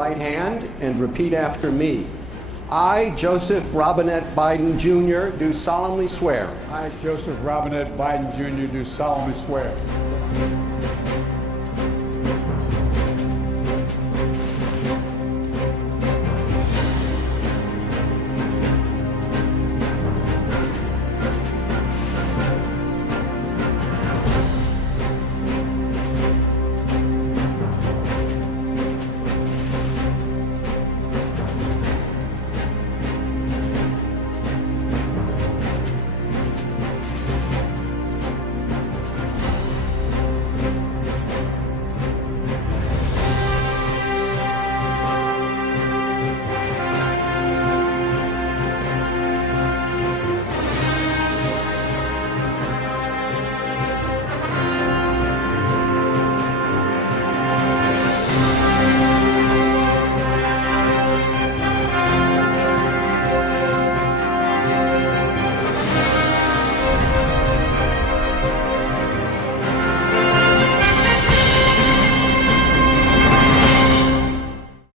right hand and repeat after me. I, Joseph Robinette Biden Jr., do solemnly swear I, Joseph Robinette Biden Jr., do solemnly swear